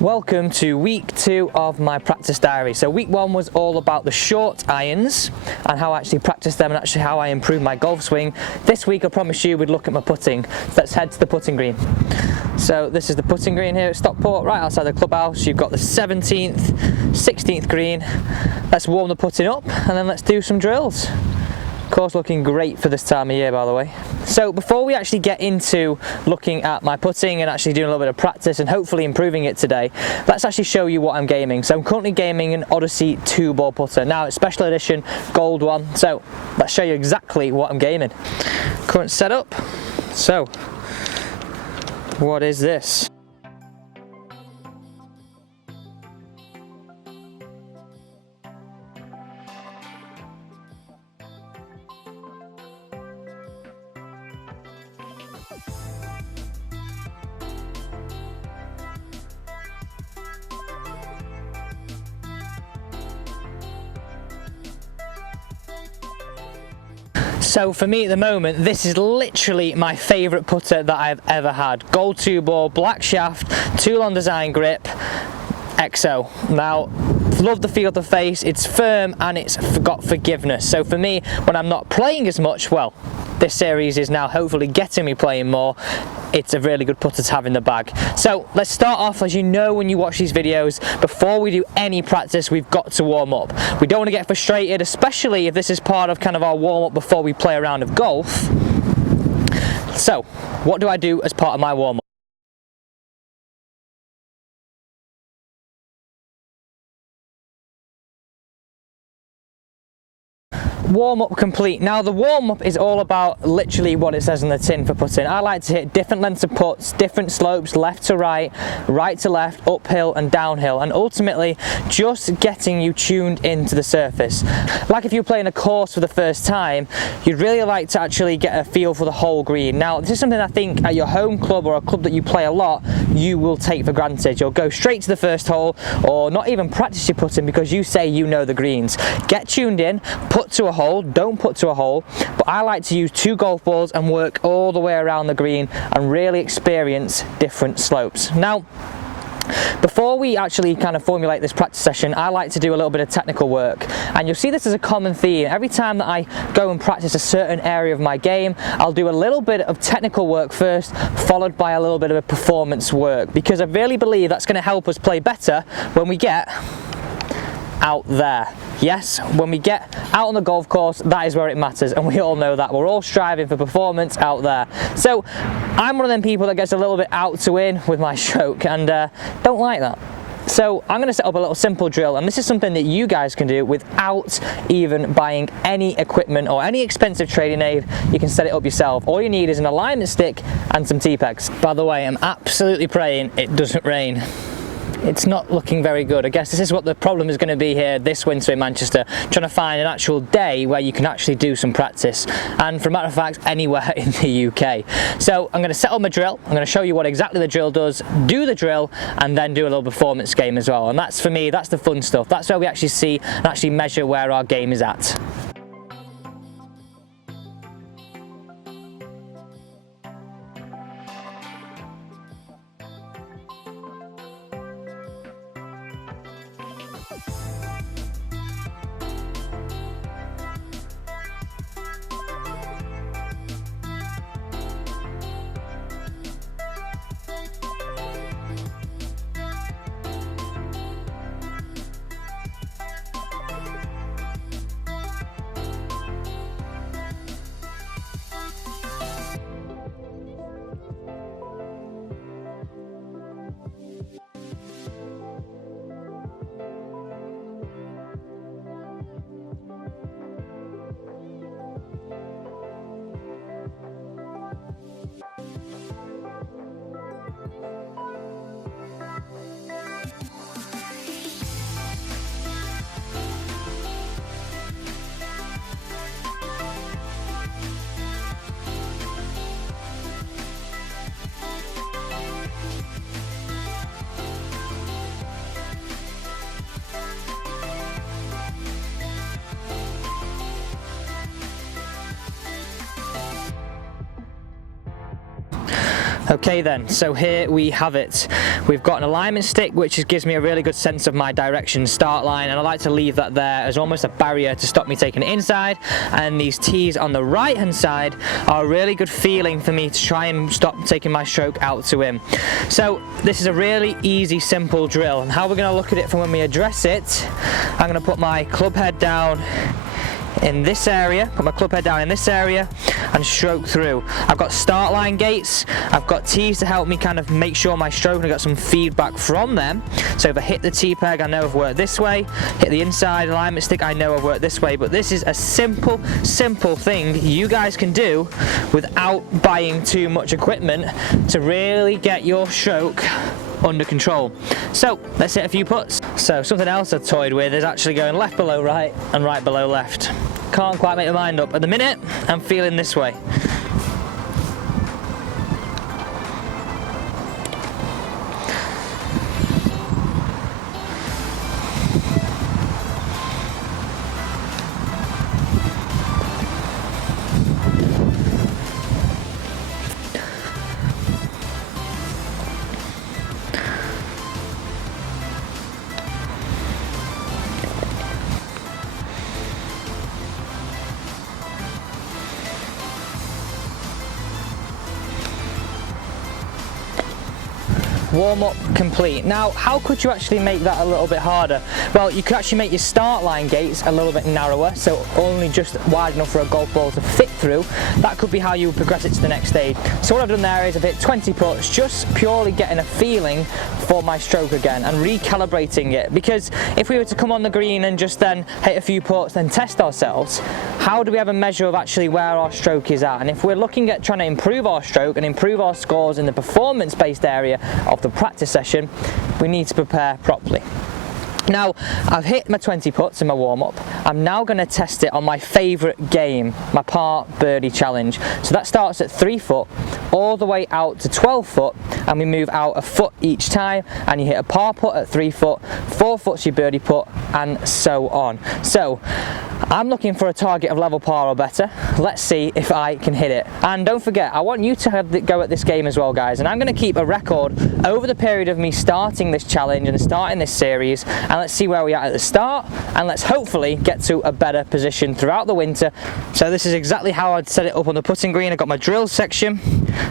Welcome to week 2 of my practice diary. So week 1 was all about the short irons and how I actually practice them and actually how I improve my golf swing. This week I promise you we'd look at my putting. So let's head to the putting green. So this is the putting green here at Stockport, right outside the clubhouse. You've got the 17th, 16th green. Let's warm the putting up and then let's do some drills. Course looking great for this time of year, by the way. So before we actually get into looking at my putting and actually doing a little bit of practice and hopefully improving it today, let's actually show you what I'm gaming. So I'm currently gaming an Odyssey 2-ball putter. Now it's special edition, gold one. So let's show you exactly what I'm gaming. Current setup. So what is this? So for me at the moment, this is literally my favourite putter that I've ever had. Gold 2-ball, black shaft, Toulon design grip, XO. Now, love the feel of the face, it's firm and it's got forgiveness. So for me, when I'm not playing as much, well, this series is now hopefully getting me playing more. It's a really good putter to have in the bag. So let's start off. As you know, when you watch these videos, before we do any practice, we've got to warm up. We don't want to get frustrated, especially if this is part of kind of our warm up before we play a round of golf. So what do I do as part of my warm up? Warm up complete. Now the warm up is all about literally what it says on the tin for putting. I like to hit different lengths of putts, different slopes, left to right, right to left, uphill and downhill, and ultimately just getting you tuned into the surface. Like if you're playing a course for the first time, you'd really like to actually get a feel for the whole green. Now this is something I think at your home club or a club that you play a lot, you will take for granted. You'll go straight to the first hole or not even practice your putting because you say you know the greens. Get tuned in, put to a hole, don't put to a hole, but I like to use 2 golf balls and work all the way around the green and really experience different slopes. Now, before we actually kind of formulate this practice session, I like to do a little bit of technical work, and you'll see this as a common theme. Every time that I go and practice a certain area of my game, I'll do a little bit of technical work first, followed by a little bit of a performance work, because I really believe that's going to help us play better when we get out there. Yes, when we get out on the golf course, that is where it matters, and we all know that. We're all striving for performance out there. So I'm one of them people that gets a little bit out to in with my stroke, and don't like that. So I'm going to set up a little simple drill, and this is something that you guys can do without even buying any equipment or any expensive training aid. You can set it up yourself. All you need is an alignment stick and some T-pegs. By the way, I'm absolutely praying it doesn't rain. It's not looking very good. I guess this is what the problem is going to be here this winter in Manchester, trying to find an actual day where you can actually do some practice, and for a matter of fact anywhere in the UK. So I'm going to set up my drill, I'm going to show you what exactly the drill does, do the drill, and then do a little performance game as well. And that's, for me, that's the fun stuff. That's where we actually see and actually measure where our game is at. Okay then, so here we have it. We've got an alignment stick which gives me a really good sense of my direction start line, and I like to leave that there as almost a barrier to stop me taking it inside, and these tees on the right hand side are a really good feeling for me to try and stop taking my stroke out to him. So this is a really easy, simple drill, and how we're going to look at it from when we address it, I'm going to put my club head down in this area, put my club head down in this area and stroke through. I've got start line gates, I've got tees to help me kind of make sure my stroke, and I got some feedback from them. So if I hit the tee peg, I know I've worked this way, hit the inside alignment stick, I know I've worked this way. But this is a simple thing you guys can do without buying too much equipment to really get your stroke under control. So let's hit a few putts. So something else I've toyed with is actually going left below right and right below left. Can't quite make my mind up. At the minute, I'm feeling this way. Warm up complete. Now, how could you actually make that a little bit harder? Well, you could actually make your start line gates a little bit narrower, so only just wide enough for a golf ball to fit through. That could be how you would progress it to the next stage. So what I've done there is I've hit 20 putts, just purely getting a feeling for my stroke again and recalibrating it. Because if we were to come on the green and just then hit a few putts, then test ourselves, how do we have a measure of actually where our stroke is at? And if we're looking at trying to improve our stroke and improve our scores in the performance-based area of the practice session, we need to prepare properly. Now, I've hit my 20 putts in my warm-up. I'm now going to test it on my favourite game, my par birdie challenge. So that starts at 3 foot all the way out to 12 foot, and we move out a foot each time, and you hit a par putt at 3 foot, 4 foot's your birdie putt, and so on. So I'm looking for a target of level par or better. Let's see if I can hit it. And don't forget, I want you to have the go at this game as well, guys, and I'm going to keep a record over the period of me starting this challenge and starting this series, and let's see where we are at the start, and let's hopefully get to a better position throughout the winter. So this is exactly how I'd set it up on the putting green. I've got my drill section,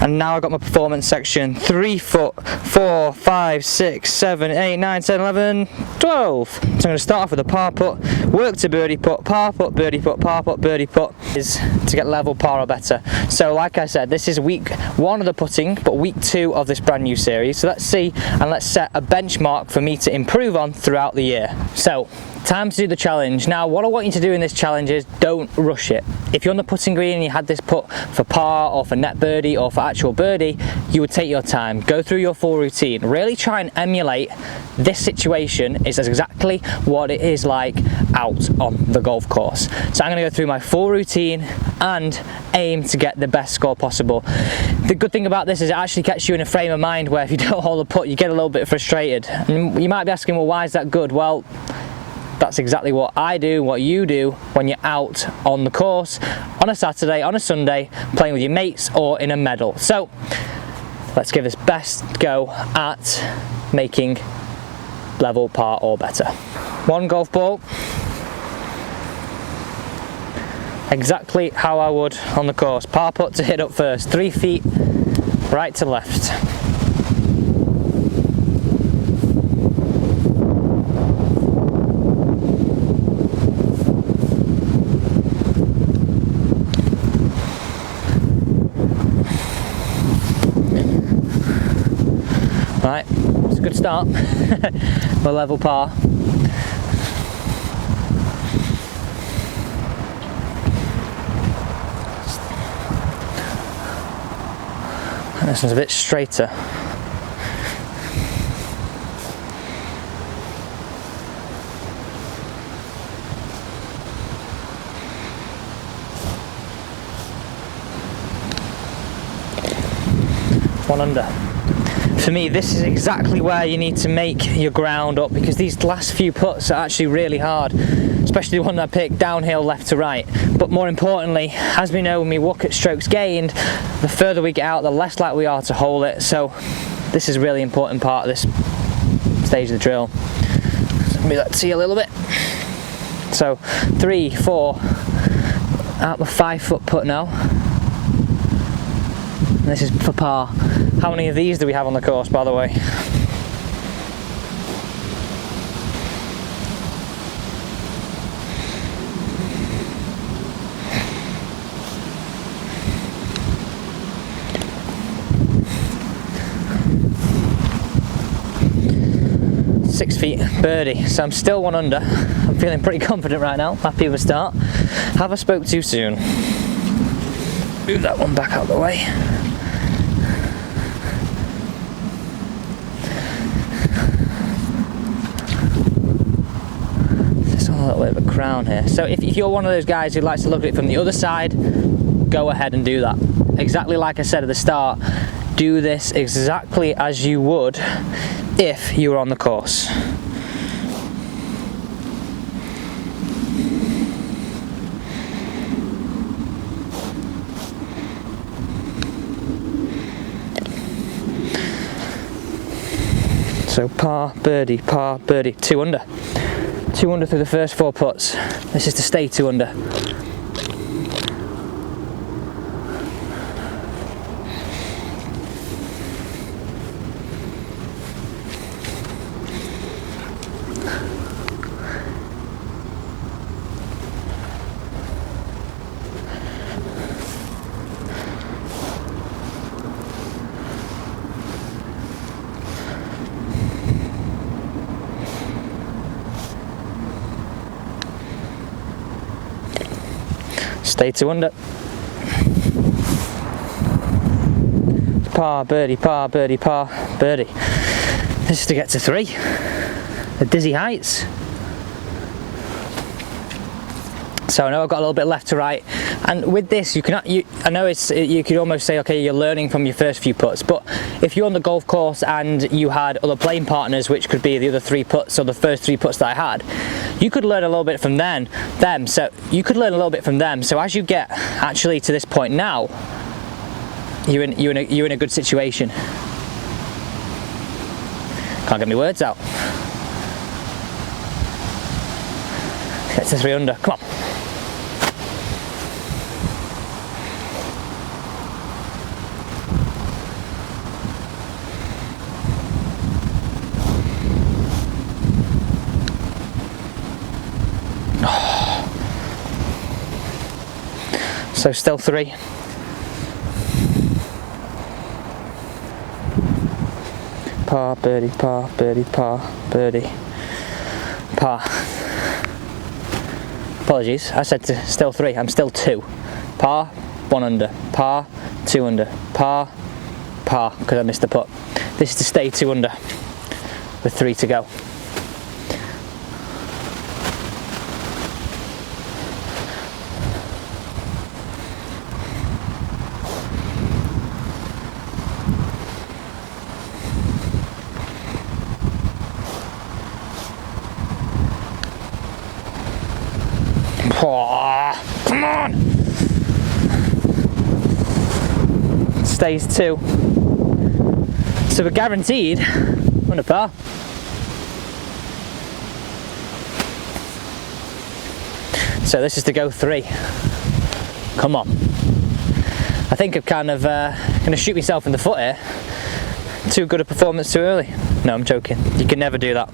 and now I've got my performance section. 3 foot, 4, 5, 6, 7, 8, 9, 10, 11, 12. So I'm going to start off with a par putt, work to birdie putt, par putt, birdie putt, par putt, birdie putt, is to get level par or better. So like I said, this is week 1 of the putting, but week 2 of this brand new series. So let's see, and let's set a benchmark for me to improve on throughout the year. So time to do the challenge. Now, what I want you to do in this challenge is don't rush it. If you're on the putting green and you had this putt for par or for net birdie or for actual birdie, you would take your time, go through your full routine, really try and emulate this situation. Is exactly what it is like out on the golf course. So I'm going to go through my full routine and aim to get the best score possible. The good thing about this is it actually gets you in a frame of mind where if you don't hold the putt, you get a little bit frustrated. And you might be asking, well, why is that good? Well, that's exactly what I do, what you do when you're out on the course on a Saturday, on a Sunday, playing with your mates or in a medal. So let's give this best go at making level, par or better. 1 golf ball, exactly how I would on the course. Par putt to hit up first, 3 feet right to left. Right, it's a good start. We're level par. And this one's a bit straighter. One under. For me, this is exactly where you need to make your ground up, because these last few putts are actually really hard. especially the one that I picked, downhill, left to right. But more importantly, as we know, when we look at strokes gained, the further we get out, the less likely we are to hole it. So this is a really important part of this stage of the drill. So move that to you a little bit. So 3, 4, out the 5 foot putt now. And this is for par. How many of these do we have on the course, by the way? Six feet birdie, so I'm still 1 under. I'm feeling pretty confident right now, happy with the start. Have I spoke too soon? Move that one back out of the way. Just on a little bit of a crown here. So if you're one of those guys who likes to look at it from the other side, go ahead and do that. Exactly like I said at the start, do this exactly as you would if you were on the course. So par, birdie, 2 under. 2 under through the first 4 putts. This is to stay 2 under. Stay 2 under. Par, birdie, par, birdie, par, birdie. This is to get to 3. The dizzy heights. So I know I've got a little bit left to right, and with this I know you could almost say, okay, you're learning from your first few putts, but if you're on the golf course and you had other playing partners, which could be the other 3 putts or the first 3 putts that I had, you could learn a little bit from them. So you could learn a little bit from them. So as you get actually to this point now, you're in a good situation. Can't get my words out. Get to 3 under. Come on. So still 3. Par, birdie, par, birdie, par, birdie, par. Apologies, I said still 3, I'm still 2. Par, 1 under, par, 2 under, par, par, because I missed the putt. This is to stay 2 under with 3 to go. Oh, come on! Stays 2. So we're guaranteed under par. So this is to go 3. Come on. I think I'm kind of going to shoot myself in the foot here. Too good a performance too early. No, I'm joking. You can never do that.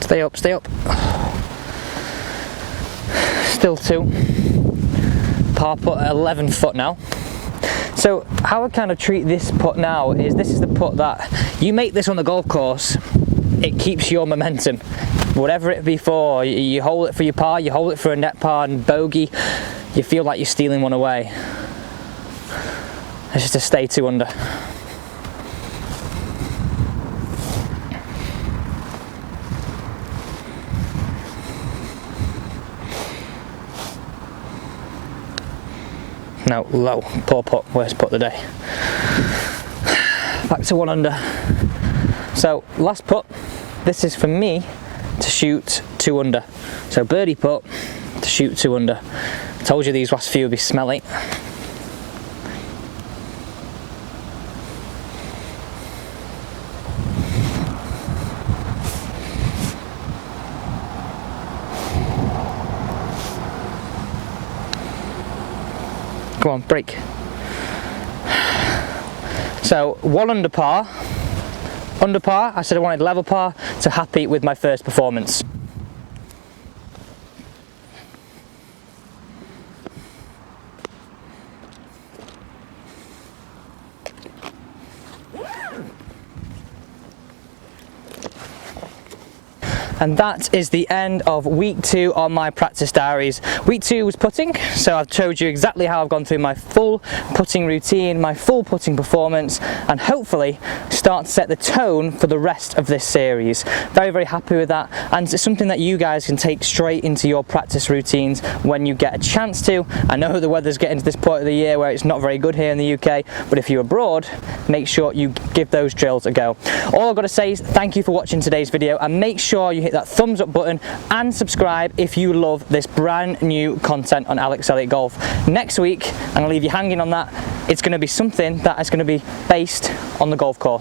Stay up, stay up. Still 2. Par putt at 11 foot now. So how I kind of treat this putt now is this is the putt that you make this on the golf course, it keeps your momentum. Whatever it be for, you hold it for your par, you hold it for a net par and bogey, you feel like you're stealing one away. It's just to stay 2 under. No, low. Poor putt. Worst putt of the day. Back to 1 under. So last putt. This is for me to shoot 2 under. So birdie putt to shoot 2 under. I told you these last few would be smelly. Come on, break. So 1 under par. Under par, I said I wanted level par, so happy with my first performance. And that is the end of week 2 on my practice diaries. Week 2 was putting, so I've showed you exactly how I've gone through my full putting routine, my full putting performance, and hopefully start to set the tone for the rest of this series. Very, very happy with that, and it's something that you guys can take straight into your practice routines when you get a chance to. I know the weather's getting to this point of the year where it's not very good here in the UK, but if you're abroad, make sure you give those drills a go. All I've got to say is thank you for watching today's video, and make sure you hit that thumbs up button and subscribe if you love this brand new content on Alex Elliott Golf. Next week, I'm going to leave you hanging on that. It's going to be something that is going to be based on the golf course.